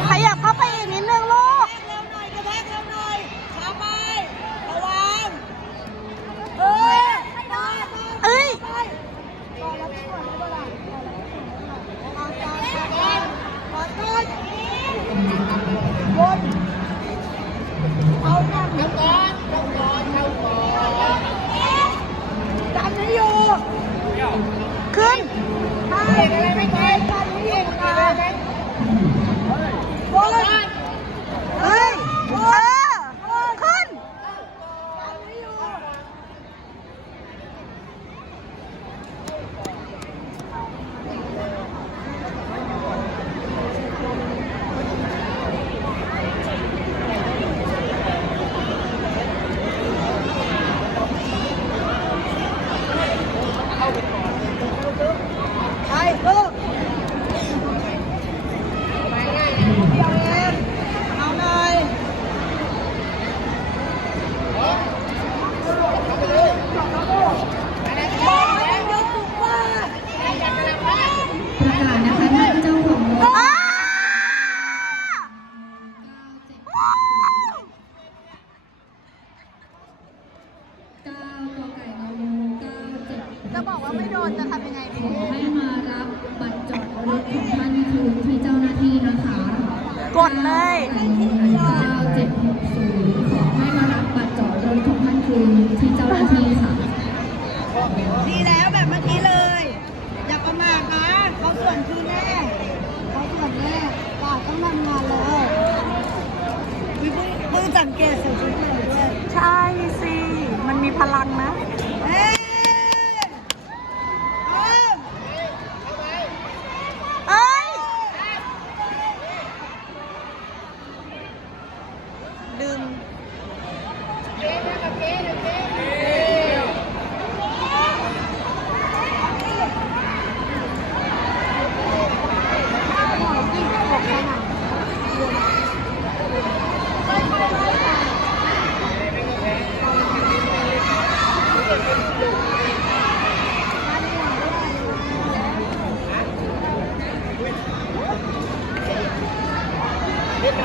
哎呀 จ็ดจะบอกว่าไม่โดนจะทำยังไงขดีอให้มารับบัตรจอดรถของท่านคืนที่เจ้าหน้าที่นะคะกดเลยเก้าเจ็ดหกศูนย์ขอให้มารับบัตรจอดรถของท่านคืนที่เจ้าหน้าที่ค่ะ ดีแล้วแบบเมื่อกี้เลย อย่าประมาทนะเขาส่วนคือแน่เขาส่วนแน่ก่อนต้องทำงานแล้ววิเพิ่งเพิ่งสังเกตใส่ชุดเหลืองด้วย ใช่สิ มันมีพลังนะ เอ้ยเอ้ย เอ้ย ดึง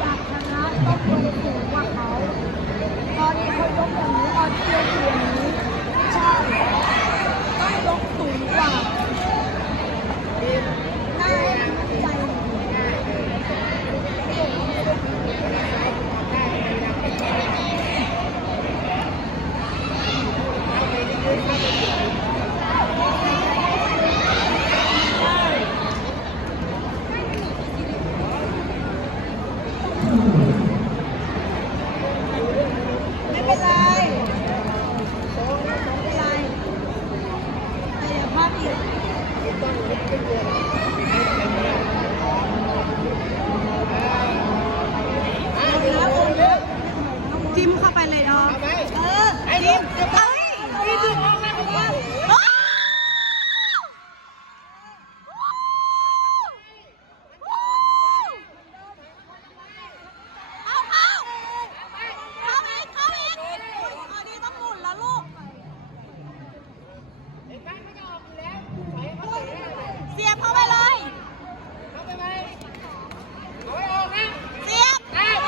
อยากชนะต้องยกสูงกว่าเขา ตอนนี้เขายกอย่างนี้ตอนที่ยกอย่างนี้ ใช่ ต้องยกสูงกว่าน่าให้มันมั่นใจ ไม่เป็นไรไม่เป็นไรแต่อย่าพลาดอีกจิ้มเข้าไปเลยอ๋อเออจิ้มเอ้ยจิ้มถึงออกมาเลยเอาเข้า เข้าอีกเข้าอีกอันนี้ต้องหมุนแล้วลูก เสียบเข้าไปเลย เสียบอ้าว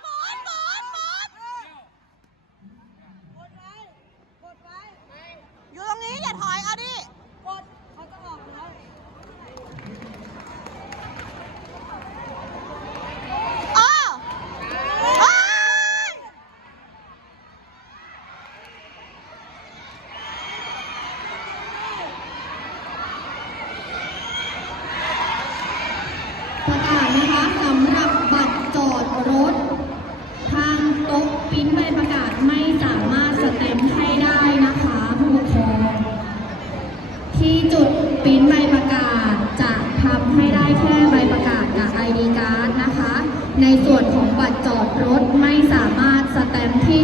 หมุนหมุนหมุนอยู่ตรงนี้อย่าถอยเอาดิกดเขาจะออกแล้วอ้าวอ้าว ประกาศนะคะสำหรับบัตรจอดรถ ทางโต๊ะปริ้นใบประกาศไม่ส เต็มให้ได้นะคะผู้ปกครองที่จุดปริ้นใบประกาศจะทำให้ได้แค่ใบประกาศกับ ID card นะคะ ในส่วนของบัตรจอดรถไม่สามารถสแตมป์ที่